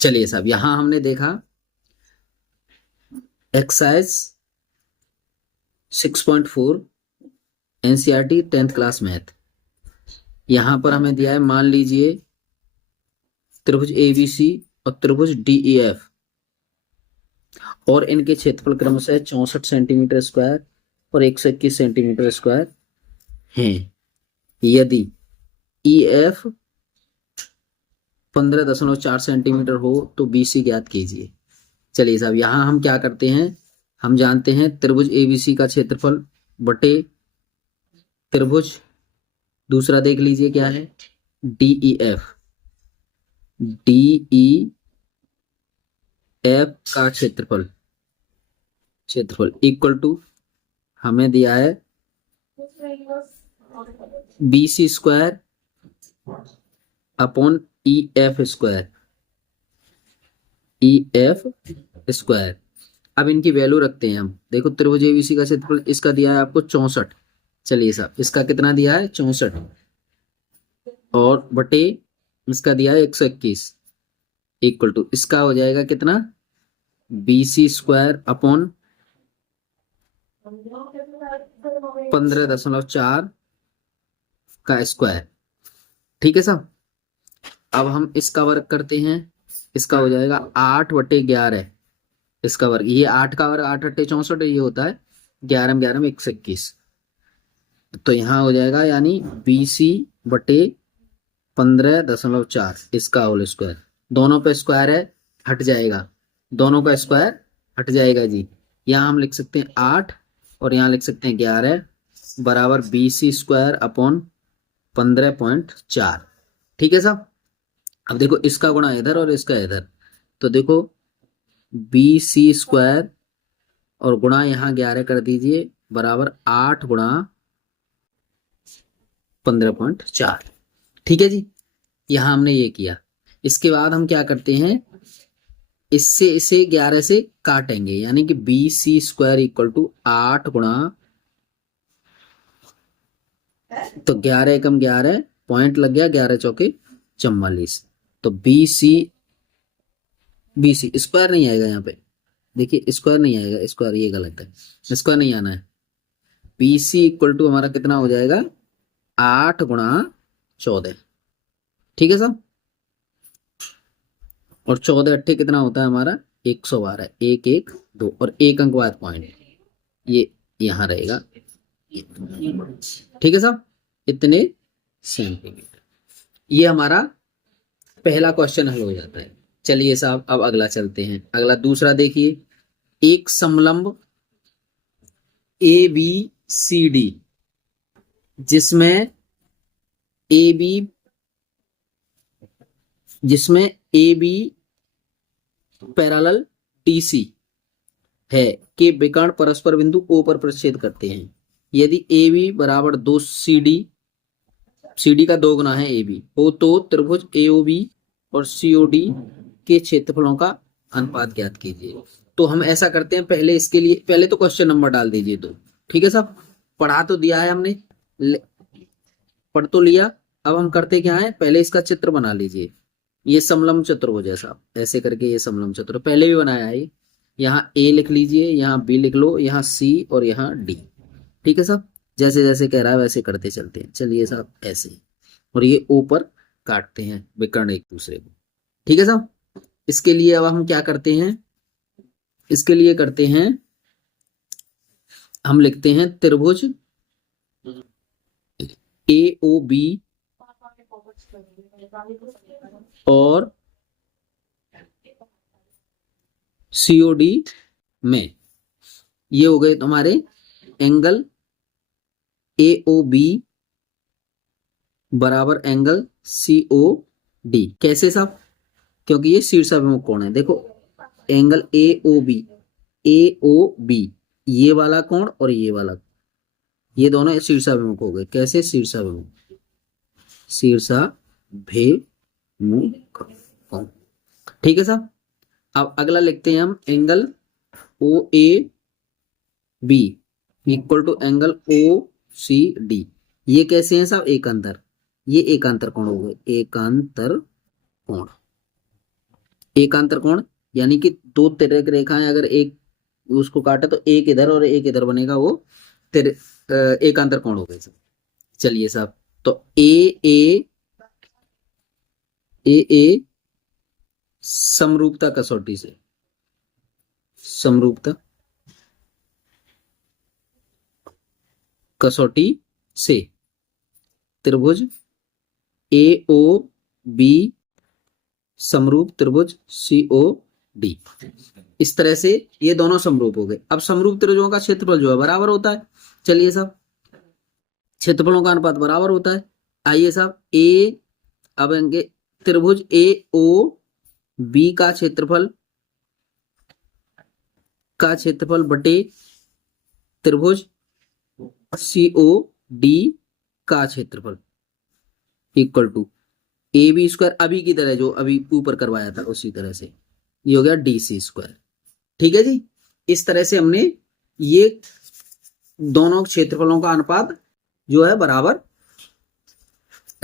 चलिए साहब, यहां हमने देखा exercise 6.4 NCERT 10th class math. यहां पर हमें दिया है, मान लीजिए त्रिभुज एबीसी और त्रिभुज डीईएफ और इनके क्षेत्रफल क्रमशः 64 सेंटीमीटर स्क्वायर और 121 सेंटीमीटर स्क्वायर हैं। यदि ईएफ 15.4 सेंटीमीटर हो तो बीसी ज्ञात कीजिए। चलिए साहब, यहां हम क्या करते हैं, हम जानते हैं त्रिभुज एबीसी का क्षेत्रफल बटे त्रिभुज, दूसरा देख लीजिए क्या है, डीईएफ। डीईएफ का क्षेत्रफल इक्वल टू हमें दिया है BC square upon EF square. अब इनकी वैल्यू रखते हैं हम। देखो त्रिभुज एबीसी का क्षेत्रफल इसका दिया है आपको 64। चलिए साहब, इसका कितना दिया है 64 और बटे इसका दिया है 121 इक्वल टू इसका हो जाएगा कितना, बीसी स्क्वायर अपॉन 15.4 का स्क्वायर। ठीक है साहब, अब हम इसका वर्ग करते हैं, इसका हो जाएगा 8/11 इसका वर्ग। ये 8 का वर्ग 8×8 = 64, ये होता है 11 में 121। तो यहाँ हो जाएगा यानी बीसी बटे 15.4 इसका होल स्क्वायर। दोनों पे स्क्वायर है, हट जाएगा, दोनों का स्क्वायर हट जाएगा जी। यहाँ हम लिख सकते हैं 8 और यहाँ लिख सकते हैं 11 बराबर बीसी स्क्वायर अपॉन 15.4। ठीक है साहब, अब देखो इसका गुणा इधर और इसका इधर, तो देखो बीसी स्क्वायर और गुणा यहाँ 11 कर दीजिए बराबर 8 गुणा 15.4। ठीक है जी, यहां हमने ये किया। इसके बाद हम क्या करते हैं, इससे इसे 11 से काटेंगे, यानी कि बीसी स्क्वायर इक्वल टू 8 गुणा, तो 11 एकम 11 पॉइंट लग गया, 11 चौके 44। तो बीसी स्क्वायर नहीं आएगा यहाँ पे, देखिए स्क्वायर नहीं आएगा, स्क्वायर ये गलत है, स्क्वायर नहीं आना है। बीसी इक्वल टू हमारा कितना हो जाएगा 8 गुणा 14। ठीक है साहब, और 14 कितना होता है हमारा 112, 1 1 2 और 1 अंक बाद पॉइंट, ये यहां रहेगा। ठीक है साहब, इतने सेंटीमीटर। ये हमारा पहला क्वेश्चन हल हो जाता है। चलिए साहब, अब अगला चलते हैं। अगला दूसरा देखिए, एक समलंब ए बी सी डी जिसमें ए बी पैरेलल टीसी है के विकर्ण परस्पर बिंदु ओ पर प्रतिच्छेद करते हैं। यदि ए बी बराबर 2 सी डी का 2 गुना है ए बी हो, तो त्रिभुज एओबी और सीओडी के क्षेत्रफलों का अनुपात ज्ञात कीजिए। तो हम ऐसा करते हैं, पहले इसके लिए पहले तो क्वेश्चन नंबर डाल दीजिए 2। ठीक है साहब, पढ़ा तो दिया है हमने, पढ़ तो लिया। अब हम करते क्या है, पहले इसका चित्र बना लीजिए। ये समलंब चतुर्भुज है साहब, ऐसे करके ये समलंब चतुर्भुज पहले भी बनाया है। यहाँ ए लिख लीजिए, यहाँ बी लिख लो, यहाँ सी और यहाँ डी। ठीक है साहब, जैसे जैसे कह रहा है वैसे करते चलते हैं। चलिए साहब ऐसे, और ये ऊपर काटते हैं विकर्ण एक दूसरे को। ठीक है साहब, इसके लिए अब हम क्या करते हैं, इसके लिए करते हैं, हम लिखते हैं त्रिभुज ए ओ बी और सीओडी में, ये हो गए तुम्हारे एंगल ए ओ बी बराबर एंगल सी ओ डी। कैसे साहब, क्योंकि ये शीर्षाभिमुख कोण है। देखो एंगल ए ओ बी ये वाला कोण और ये वाला, ये दोनों शीर्षाभिमुख हो गए। कैसे, शीर्षाभिमुख कोण। ठीक है साहब, अब अगला लिखते हैं हम angle O A B equal to angle O C D. ये कैसे हैं साहब, एकांतर, ये एकांतर कोण हो गए, एकांतर कोण। एकांतर कोण यानी कि दो तिर्यक रेखाएं अगर एक उसको काटे तो एक इधर और एक इधर बनेगा, वो एकांतर कोण हो गए। चलिए साहब, तो ए समरूपता कसौटी से, समरूपता कसौटी से त्रिभुज ए ओ बी समरूप त्रिभुज सी ओ डी। इस तरह से ये दोनों समरूप हो गए। अब समरूप त्रिभुजों का क्षेत्रफल जो है बराबर होता है। चलिए साहब, क्षेत्रफलों का अनुपात बराबर होता है। आइए साहब, ए अब आएंगे त्रिभुज ए ओ बी का क्षेत्रफल बटे त्रिभुज सी ओ डी का क्षेत्रफल equal to A B square, अभी की तरह जो अभी ऊपर करवाया था उसी तरह से ये हो गया डी सी स्क्वायर। ठीक है जी, इस तरह से हमने ये दोनों क्षेत्रफलों का अनुपात जो है बराबर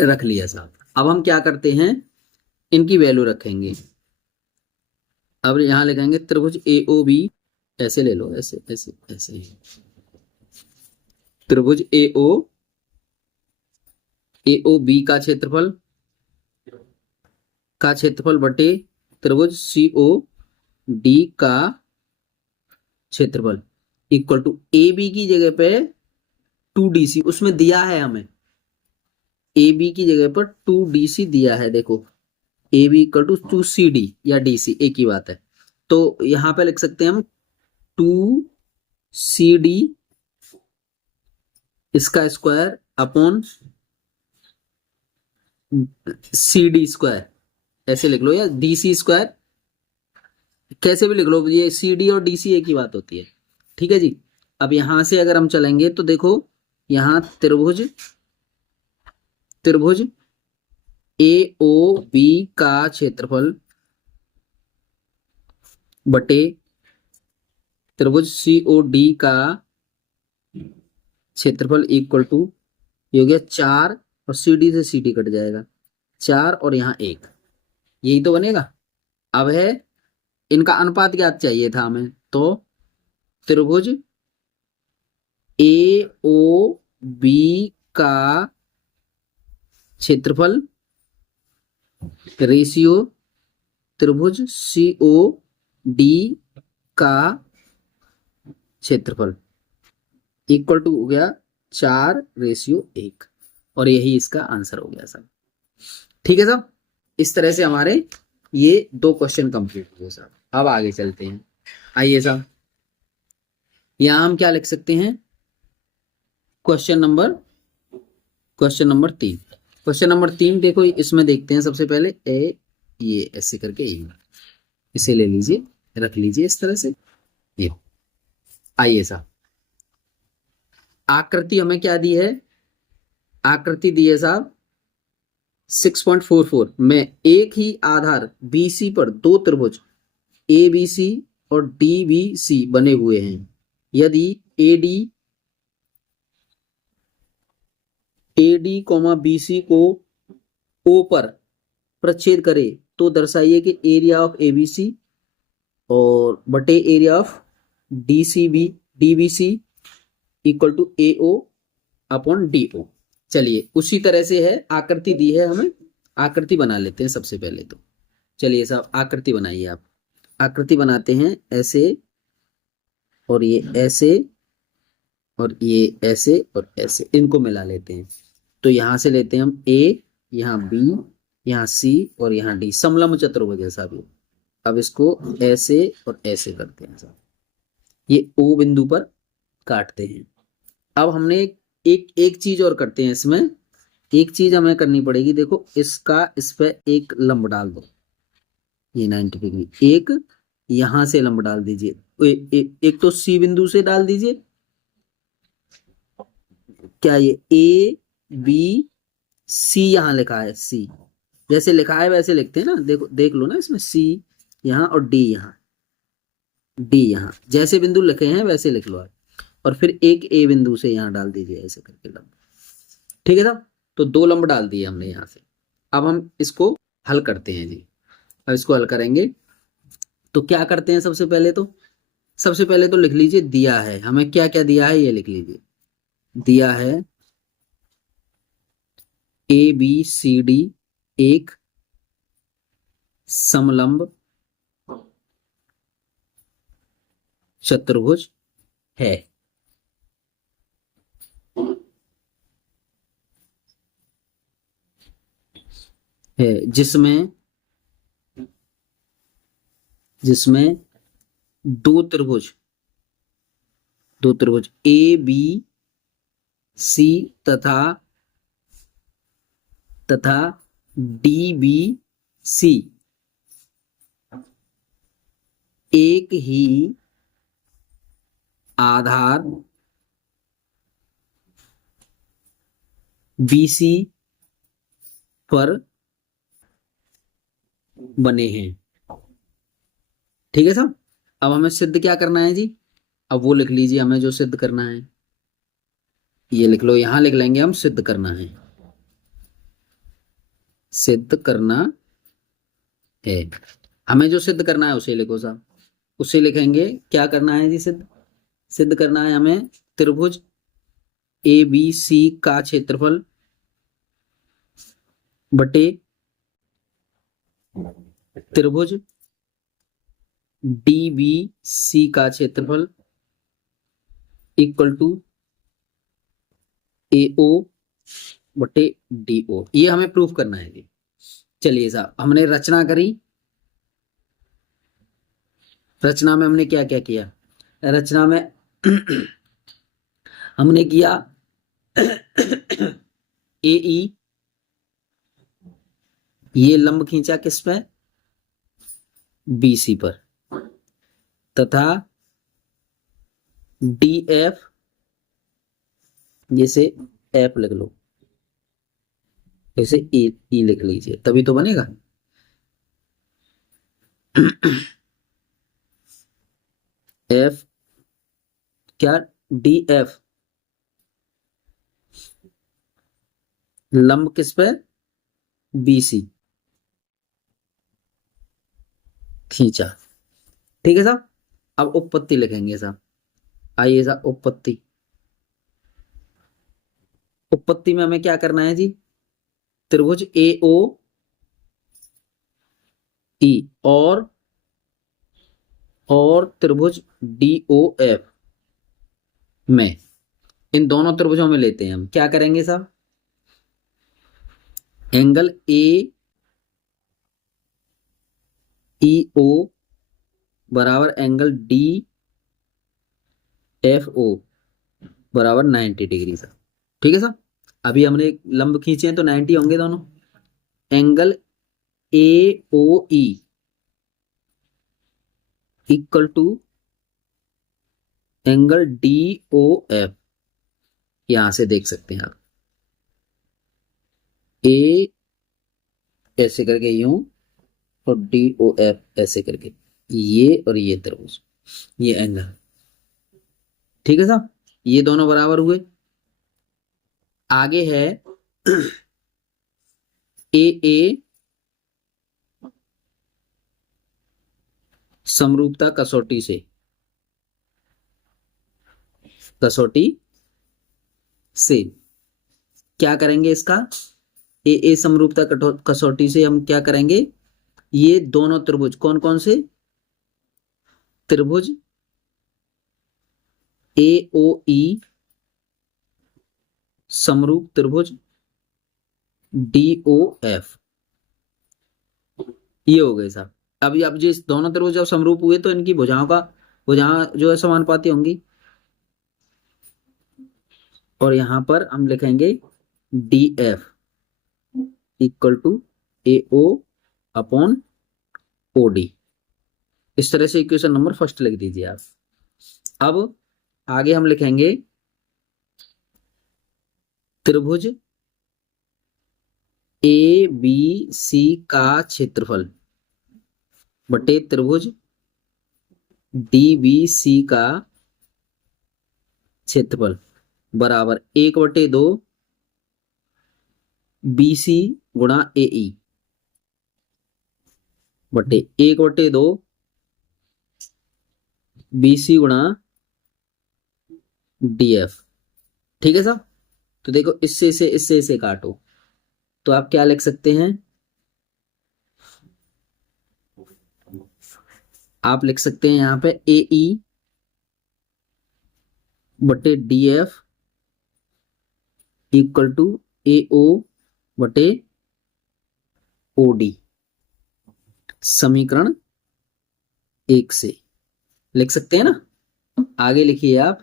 रख लिया साहब। अब हम क्या करते हैं, इनकी वैल्यू रखेंगे। अब यहां लिखेंगे त्रिभुज ए ओ बी, ऐसे ले लो, ऐसे ऐसे ऐसे, त्रिभुज ए ओ बी का क्षेत्रफल बटे त्रिभुज सी ओ डी का क्षेत्रफल इक्वल टू ए बी की जगह पे 2DC उसमें दिया है हमें, ए बी की जगह पर 2DC दिया है। देखो ए बी इक्वल टू 2CD या DC एक ही बात है, तो यहां पे लिख सकते हैं हम 2CD इसका स्क्वायर अपॉन CD स्क्वायर, ऐसे लिख लो, या DC स्क्वायर कैसे भी लिख लो, ये CD और DC एक ही बात होती है। ठीक है जी, अब यहां से अगर हम चलेंगे तो देखो यहां त्रिभुज ए ओ बी का क्षेत्रफल बटे त्रिभुज सी ओ डी का क्षेत्रफल इक्वल टू ये हो गया 4 और CD से CD कट जाएगा 4 और यहाँ 1, यही तो बनेगा। अब है इनका अनुपात ज्ञात चाहिए था हमें, तो त्रिभुज ए ओ बी का क्षेत्रफल रेशियो त्रिभुज सी ओ डी का क्षेत्रफल इक्वल टू हो गया 4:1, और यही इसका आंसर हो गया साहब। ठीक है साहब, इस तरह से हमारे ये 2 क्वेश्चन कंप्लीट हुए साहब। अब आगे चलते हैं। आइए साहब, यहां हम क्या लिख सकते हैं, क्वेश्चन नंबर 3। क्वेश्चन नंबर 3 देखो, इसमें देखते हैं सबसे पहले ये ऐसे करके इसे ले लीजिए, रख लीजिए इस तरह से। ये आइए साहब, आकृति हमें क्या दी है, आकृति दी है साहब 6.44 में एक ही आधार BC पर 2 त्रिभुज ABC और DBC बने हुए हैं। यदि AD, BC को O पर प्रच्छेद करे तो दर्शाइए कि एरिया ऑफ ABC और बटे area of DBC equal to AO upon DO। चलिए उसी तरह से है, आकृति दी है हमें, आकृति बना लेते हैं सबसे पहले। तो चलिए साहब, आकृति बनाइए आप। आकृति बनाते हैं ऐसे, और ये ऐसे, और ये ऐसे और ऐसे, इनको मिला लेते हैं। तो यहां से लेते हैं हम A, यहाँ B, यहाँ C और यहाँ D, समलंब चतुर्भुज है साहब। अब इसको ऐसे और ऐसे करते हैं साहब, ये O बिंदु पर काटते हैं। अब हमने एक चीज और करते हैं इसमें, एक चीज हमें करनी पड़ेगी। देखो इसका इस पे एक लंब डाल दो, ये 90 डिग्री, एक यहां से लंब डाल दीजिए, एक तो C बिंदु से डाल दीजिए। क्या ये ABC यहां लिखा है, C जैसे लिखा है वैसे लिखते हैं ना, देखो देख लो ना, इसमें C यहां और D यहां, जैसे बिंदु लिखे हैं वैसे लिख लो आप। और फिर एक A बिंदु से यहां डाल दीजिए ऐसे करके लंब। ठीक है साहब, तो 2 लंब डाल दिए हमने यहां से। अब हम इसको हल करते हैं जी। अब इसको हल करेंगे तो क्या करते हैं सबसे पहले तो लिख लीजिए दिया है, हमें क्या क्या दिया है ये लिख लीजिए। दिया है ए बी सी डी एक समलंब चतुर्भुज है। जिसमें जिसमें दो त्रिभुज ए बी सी तथा डी बी सी एक ही आधार बीसी पर बने हैं। ठीक है साहब, अब हमें सिद्ध क्या करना है जी, अब वो लिख लीजिए हमें जो सिद्ध करना है, ये लिख लो, यहां लिख लेंगे हम सिद्ध करना है, सिद्ध करना है। हमें जो सिद्ध करना है उसे लिखो साहब, उसे लिखेंगे। क्या करना है जी, सिद्ध करना है हमें त्रिभुज ए बी सी का क्षेत्रफल बटे त्रिभुज डी बी सी का क्षेत्रफल इक्वल टू ए ओ बटे डी ओ, ये हमें प्रूफ करना है जी। चलिए साहब, हमने रचना करी। रचना में हमने क्या क्या किया, रचना में हमने किया ए ई, ये लंब खींचा किस पे, बीसी पर, तथा डी एफ, जैसे एफ लिख लो, जैसे ई लिख लीजिए तभी तो बनेगा। एफ क्या, डी एफ लंब किस पे, बीसी खींचा। ठीक है साहब, अब उपपत्ति लिखेंगे साहब। आइए साहब, उपपत्ति में हमें क्या करना है जी, त्रिभुज ए ओ ई और त्रिभुज डी ओ एफ में, इन दोनों त्रिभुजों में लेते हैं हम, क्या करेंगे साहब, एंगल ए ई ओ बराबर एंगल डी एफ ओ बराबर 90 डिग्री साहब। ठीक है साहब, अभी हमने लंब खींचे हैं तो 90 होंगे दोनों। Angle A O E equal to angle D O F, यहां से देख सकते हैं आप, ए ऐसे करके यूं और डी ओ एफ ऐसे करके, ये और ये त्रिभुज, ये एंगल। ठीक है साहब, ये दोनों बराबर हुए। आगे है ए समरूपता कसौटी से क्या करेंगे इसका, ए समरूपता कसौटी से हम क्या करेंगे, ये दोनों त्रिभुज कौन कौन से, त्रिभुज ए ओ ई समरूप त्रिभुज डी ओ एफ, ये हो गए साहब। अभी अब जिस दोनों त्रिभुज जब समरूप हुए तो इनकी भुजाएं जो है समानुपाती होंगी, और यहां पर हम लिखेंगे D F equal to A O upon O D. इस तरह से इक्वेशन नंबर फर्स्ट लिख दीजिए आप। अब आगे हम लिखेंगे त्रिभुज ए बी सी का क्षेत्रफल बटे त्रिभुज डी बी सी का क्षेत्रफल बराबर 1/2 बी सी गुणा ए ई बटे 1/2 BC गुणा DF। ठीक है साहब। तो देखो इससे काटो, तो आप क्या लिख सकते हैं, आप लिख सकते हैं यहाँ पे AE बटे DF इक्वल टू AO बटे OD, समीकरण 1 से लिख सकते हैं ना। आगे लिखिए आप,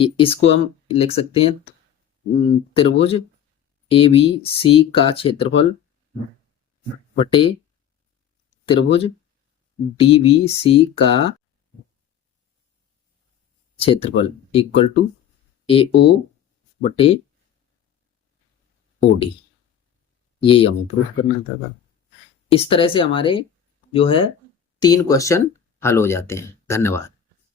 इसको हम लिख सकते हैं त्रिभुज ABC का क्षेत्रफल बटे त्रिभुज DBC का क्षेत्रफल इक्वल टू AO बटे OD। यही हमें प्रूफ करना था। इस तरह से हमारे जो है 3 क्वेश्चन हल हो जाते हैं। धन्यवाद।